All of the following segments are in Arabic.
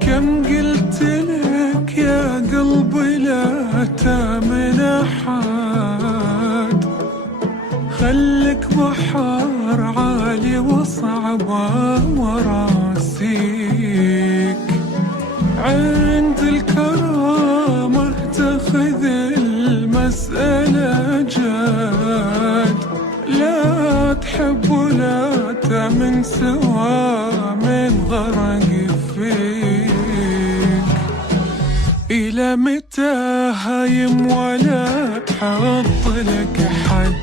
كم قلت لك يا قلبي لا تامن أحد، خلك بحر عالي وصعبة وراسيك، عند الكرامة تاخذ المسألة جد، لا تحب ولا تامن سوا من غرق فيك. إلى متى هايم ولا حط لك حد،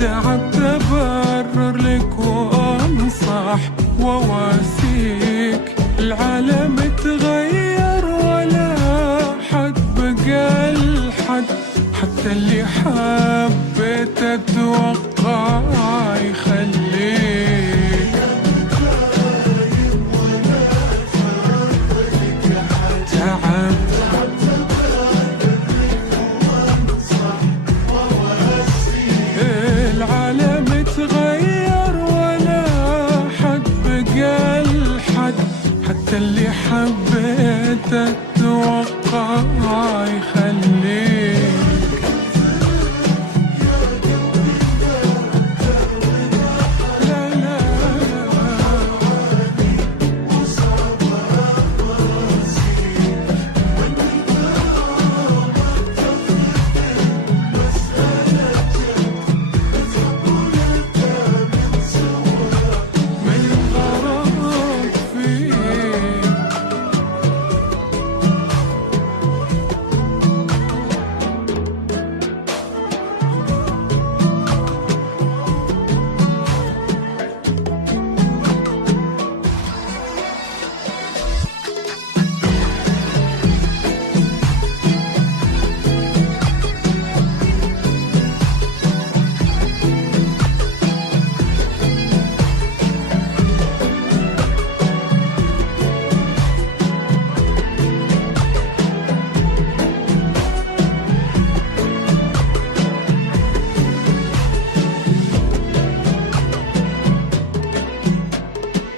تعبت أبرر لك وأنصح وواسيك، العالم تغير ولا حد بقى الحد، حتى اللي حبيت أتوقع يخليك. العالم تغير ولا حد بقى الحد، حتى اللي حبيت أتوقع يخليك.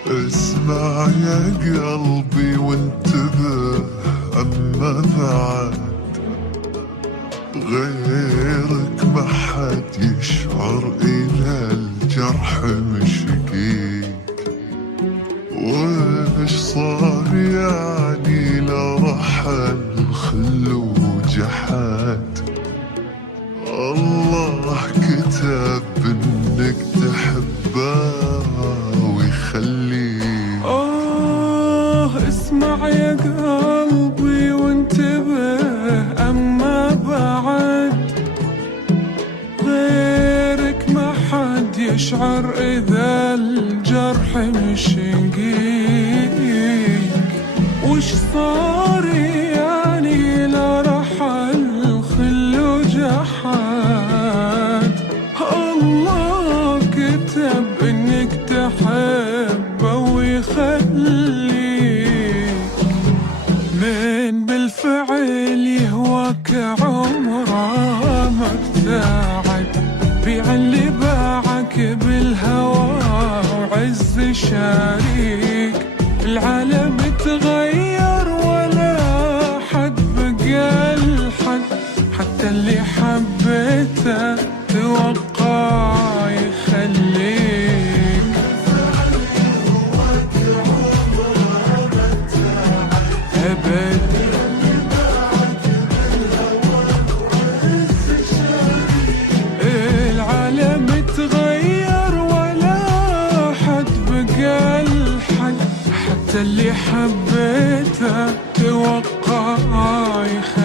اسمع يا قلبي وانتبه، أما بعد غيرك ما حد يشعر إلى الجرح مشقيك، وش صار يعني لرحل الخل وجحد، الله كتب انك تحبه ويخليك. اسمع يا قلبي وانتبه، أما بعد غيرك ما حد يشعر إذا الجرح مشقيك، وش صار يعني لرحل الخل وجحد، الله كتب انك تحبه ويخليك، من بالفعل يهواك عمره ما ابتعد، بيع اللي باعك بالهوى وعز شريك، العالم تغير ولا حد بقى الحد، حتى اللي حبيته توقع يخليك. أبد العالم تغير ولا حد بقى الحد، حتى اللي حبيته توقع يخليك.